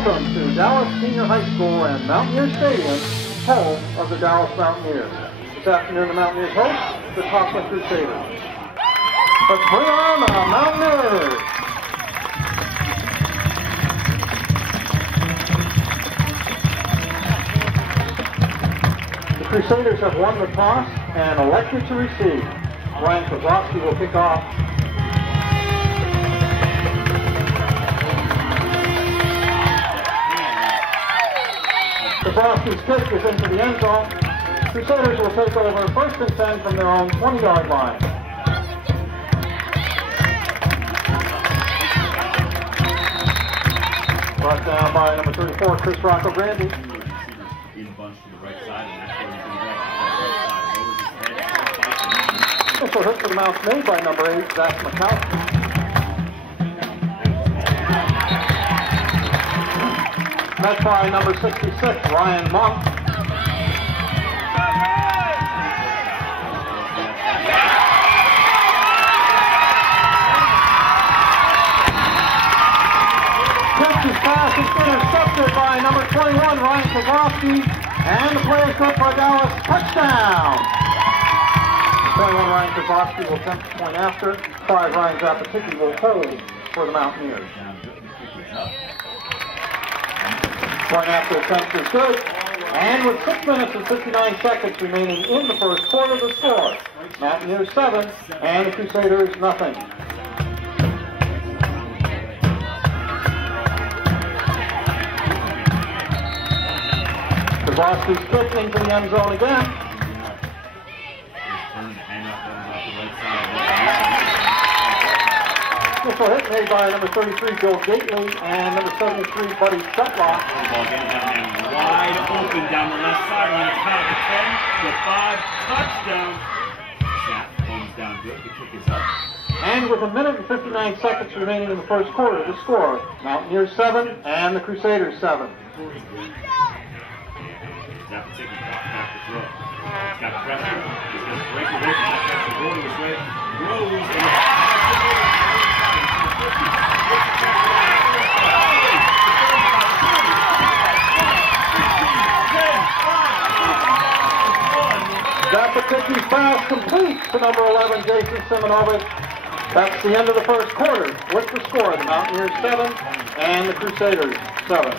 Welcome to Dallas Senior High School and Mountaineer Stadium, home of the Dallas Mountaineers. This afternoon, the Mountaineers host the Coughlin Crusaders. Let's bring on the Mountaineers. The Crusaders have won the toss and elected to receive. Ryan Kozlowski will kick off. Kozlowski's kick is into the end zone. Crusaders will take over 1st and 10 from their own 20-yard line. Brought down by number 34, Chris Rocco Grandy. In bunch to the right side, Initial hit for the Mounts made by number 8, Zach McCoskey. Met by number 66, Ryan Monk. Catches pass is intercepted by number 21, Ryan Kozlowski, and the play is good for Dallas. Touchdown! 21 Ryan Kozlowski will attempt to point after. 5 Ryan Zapaticki will hold for the Mountaineers. Point after attempt is good. And with 6 minutes and 59 seconds remaining in the first quarter, the score. Mountaineers 7 and the Crusaders nothing. Kozlowski's kick into the end zone again. Initial hit made by number 33, Bill Gately, and number 73, Buddy Shetlock. Ball getting down wide open down the left sideline. It's kind of the 10, the 5, touchdown. Snap comes down good. The kick is up. And with 1 minute and 59 seconds remaining in the first quarter, the score: Mountaineers 7 and the Crusaders 7. Zapaticki back to throw. He's got pressure. He's going to break away from that pressure. Rolling his way. Zapaticki's pass complete to number 11, Jason Simonovic. That's the end of the first quarter with the score: the Mountaineers 7 and the Crusaders 7.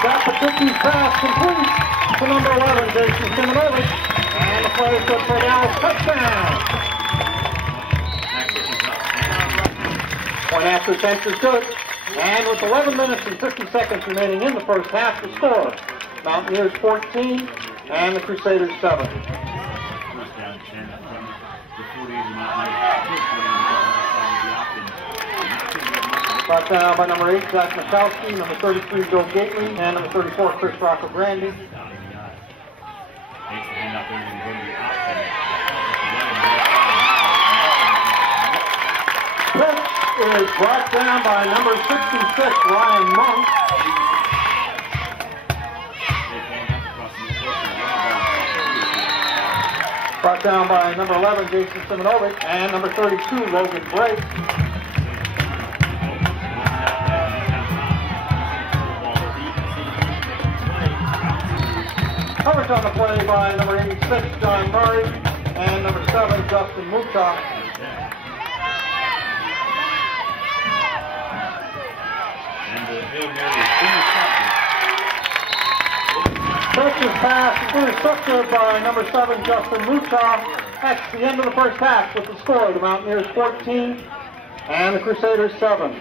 Zapaticki's pass complete to number 11, Jason Simonovic, and the play is good for Dallas. Touchdown! Point after attempt is good, and with 11 minutes and 50 seconds remaining in the first half, the score: Mountaineers 14 and the Crusaders 7. Brought down by number 8, Zach McCoskey, number 33, Bill Gately, and number 34, Chris Rocco Grandy. Pitch is brought down by number 66, Ryan Monk. Brought down by number 11, Jason Simonovic, and number 32, Logan Brake. Coverage on the play by number 86, John Murray, and number 7, Justin Muta. Pitch's pass intercepted by number 7, Justin Muta. That's the end of the first half with the score: the Mountaineers 14 and the Crusaders 7.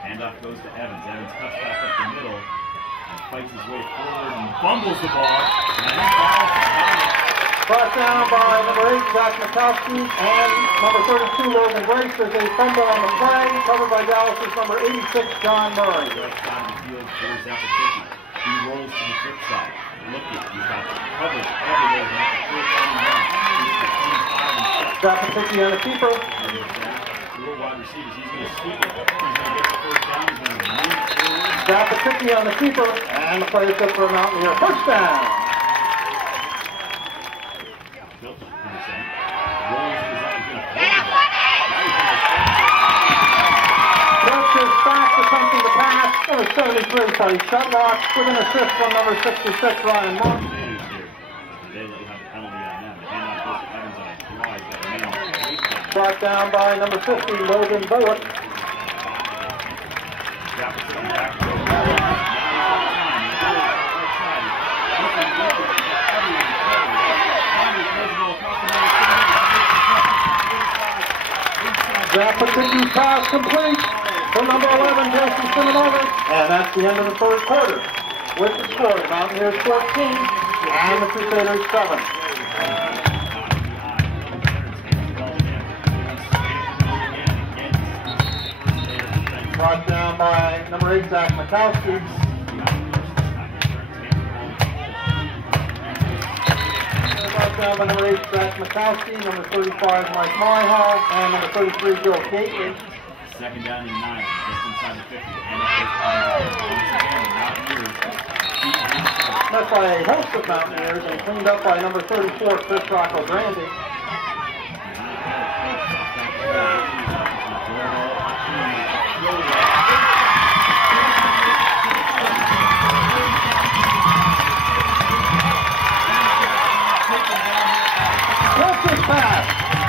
Handoff goes to Evans. Evans cuts back up the middle and fights his way forward and fumbles the ball. Brought down by number 8, Zach McCoskey, and number 32, Logan Grace. There's a fumble on the play, covered by Dallas's number 86, John Murray. Left side of the field for Zapaticki. He rolls to the flip side. Zappaticki on the keeper. Zappaticki on the keeper, and the play is good for a Mountaineer. First down. Phillips is back attempting to pass. Number 73, Teddy Shutlock, with an assist from number 66, Ryan Monk. Brought down by number 50, Logan Bullock. Zappaticki pass complete for number 11, Jason Simonovic. And that's the end of the third quarter. With the score, Mountaineers 14 and the Crusaders 7. Brought down by number 8, Zach Mikowski. Brought down by number 8, Zach Mikowski, number 35, Mike Myhall, and number 33, Joe Gately. Second down and 9, just inside the 50. Met by a host of Mountaineers and cleaned up by number 34, Chris Rocco Grandi.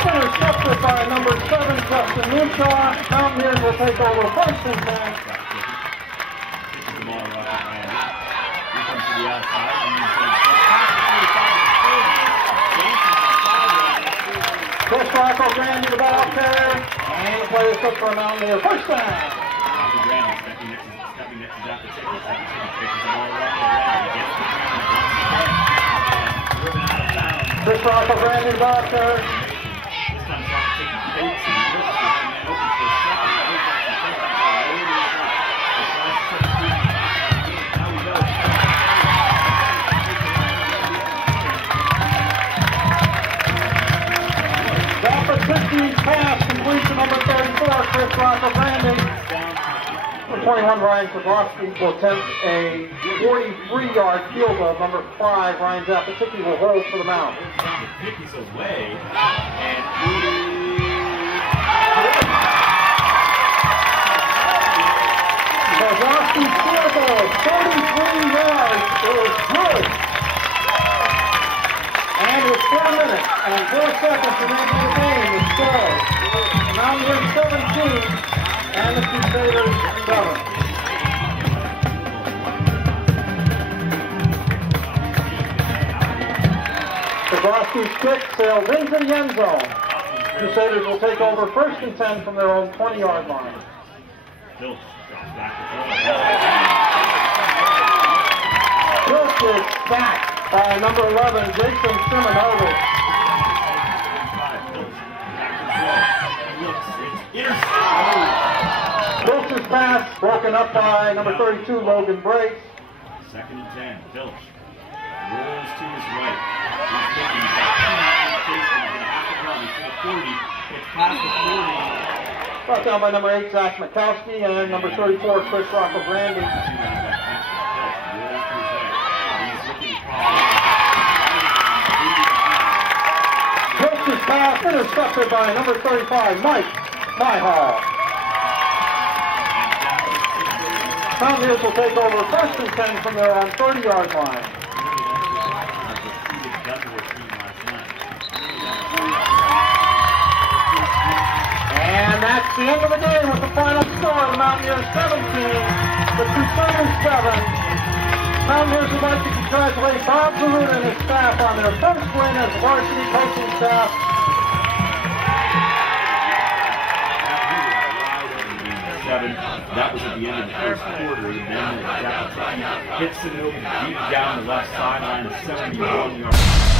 Intercepted by number 7, Justin Moonshaw. Mountaineers will take over first and 10. Chris Rocco Grandi, the ball carrier, and the play is up for a Mountaineer first down. Chris Rocco Grandi, the ball carrier. Zappaticki's pass complete to number 34, Chris Rocco Grandi. Number 21, Ryan Kozlowski will attempt a 43-yard field goal. Number 5, Ryan Zappaticki will hold for the Mount. Zappaticki's away, and Kozlowski's field goal, 33 yards. It was good. And with 4 minutes and 4 seconds remaining in the game, the score. Mountaineers 17 and the Crusaders 7. Kozlowski's kick sails into the end zone. Crusaders will take over first and 10 from their own 20-yard line. Phillips is sacked by number 11, Jason Simonovic. Phillips' pass broken up by number 32, Logan Brace. Second and 10, Phillips rolls to his right. It's past the 40. Brought down by number 8, Zach Mikowski, and number 34, Chris Rocco Grandi. Phillips' pass intercepted by number 35, Mike Myhall. Mountaineers will take over first and 10 from their own 30-yard line. And that's the end of the game with the final score. The Mountaineers 17, the Crusaders 7. Mountaineers would like to congratulate Bob Zaruda and his staff on their first win as varsity coaching staff. That was at the end of the first quarter, and then Zappaticki hits it deep down the left sideline, 71 yards.